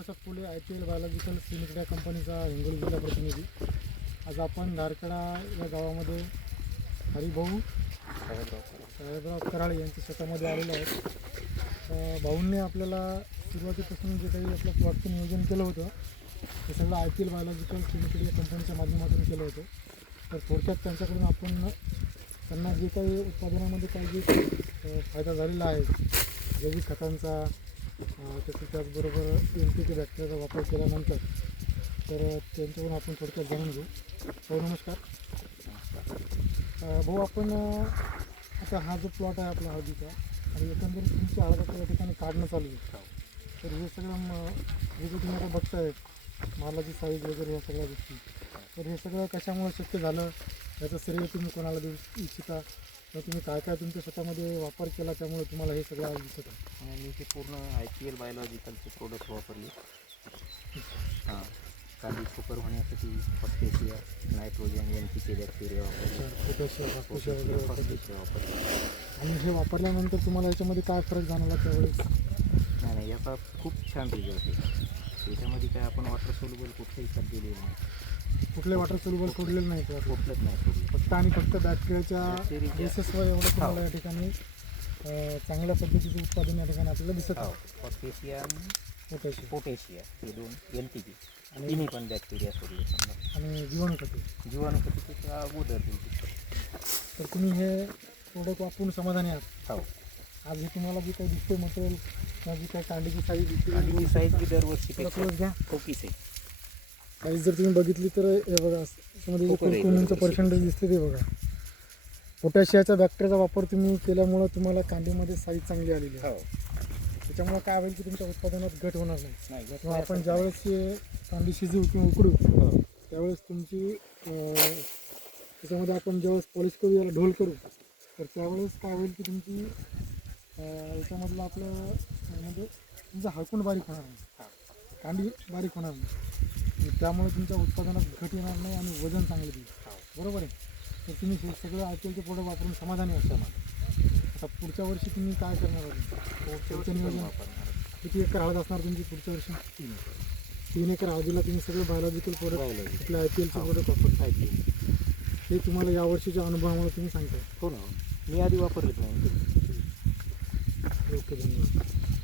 प्रसाद फुले IPL biological clinic या कंपनीचा हिंगोली जिल्हा प्रतिनिधी. आज आपण धारकडा या गावामध्ये हरिभाऊ साहेबराव कराळे यांच्या शेतामध्ये आलेलो आहोत. भाऊंनी आपल्याला सुरुवातीपासून जे काही आपलं प्लॉटचं नियोजन केलं होतं ते सगळं IPL बायोलॉजिकल क्लिनिक या कंपनीच्या माध्यमातून केलं होतं. तर थोडक्यात त्यांच्याकडून आपण त्यांना जे काही उत्पादनामध्ये काही जे फायदा झालेला आहे जैविक खतांचा त्याचबरोबर NPK बॅक्टेरियाचा वापर केल्यानंतर तर त्यांच्याकडून आपण थोडक्यात जाणून घेऊ. भाऊ नमस्कार. भाऊ आपण आता हा जो प्लॉट आहे आपला हळदीचा आणि एकंदरीत तुमची हळद या ठिकाणी काढणं चालू आहे. तर हे सगळं जे जे तुम्ही आता बघताय मालाची साईज वगैरे या सगळ्या गोष्टी, तर हे सगळं कशामुळे शक्य झालं याचं श्रेय तुम्ही कोणाला देऊ इच्छिता तर तुम्ही काय काय तुमच्या स्वतःमध्ये वापर केला त्यामुळे तुम्हाला हे सगळं आज दिसत आहे? मी ते पूर्ण IPL बायोलॉजिकलचे प्रोडक्ट वापरले. हां, कांदी सुपर होण्यासाठी फॉस्फेशिया, नायट्रोजन, NPK बॅक्टेरिया वापरले, पोटॅशियम वापरले. आणि हे वापरल्यानंतर तुम्हाला याच्यामध्ये काय फरक जाणवला त्यावेळेस? नाही याचा खूप छान रिझल्ट आहे. त्याच्यामध्ये काय आपण वॉटर सोल्युबल कुठलंही खत दिलेलं नाही, कुठले वॉटर सोल्युबल सोडलेलं नाही का? कुठलंच नाही सोडलं. फक्त आणि फक्त बॅक्टेरियाच्या बेसिसवर एवढं तुम्हाला या ठिकाणी चांगल्या पद्धतीचं उत्पादन या ठिकाणी आपल्याला दिसत आहे. फॉस्फेशिया आणि पोटॅशिया हे दोन NPK आणि तिन्ही पण बॅक्टेरिया सोडले समजा. आणि जीवाणूखते त्याच्या अगोदर दिली. तर तुम्ही हे प्रोडक्ट वापरून समाधानी आहात? हो. आज हे तुम्हाला जे काही दिसते मटेरियल किंवा जी काही कांडीची साईज दिसते आणि साईज बी दरवर्षी क्लोज घ्या. फोकीस आहे. काही जर तुम्ही बघितली तर हे बघा त्याच्यामध्ये जे कुरकुरीचं पर्सेंटेज दिसते ते बघा. पोटॅशियाचा बॅक्टेरियाचा वापर तुम्ही केल्यामुळं तुम्हाला कांदीमध्ये साईज चांगली आलेली आहे. त्याच्यामुळे काय होईल की तुमच्या उत्पादनात घट होणार नाही. किंवा आपण ज्यावेळेस कांदी शिजवू किंवा उकडू त्यावेळेस तुमची त्याच्यामध्ये आपण ज्यावेळेस पॉलिश करू याला ढोल करू तर त्यावेळेस काय होईल की तुमची याच्यामधलं आपलं म्हणजे तुमचं हळकुंड बारीक होणार नाही, कांडी बारीक होणार नाही. त्यामुळे तुमच्या उत्पादनात घट येणार नाही आणि वजन चांगलं देईल. बरोबर आहे. तर तुम्ही हे सगळं IPLचे प्रोडक्ट वापरून समाधानी असता. आता पुढच्या वर्षी तुम्ही काय करणार आहे? पुढचं नियोजन किती एकर हळद असणार तुमची पुढच्या वर्षी? 3 एकर हळदीला तुम्ही सगळं बायोलॉजिकल प्रोडक्ट आपल्या IPLचे प्रोडक्ट वापरता. हे तुम्हाला यावर्षीच्या अनुभवामुळे तुम्ही सांगताय? हो ना, मी आधी वापरलेच नाही. ओके, धन्यवाद.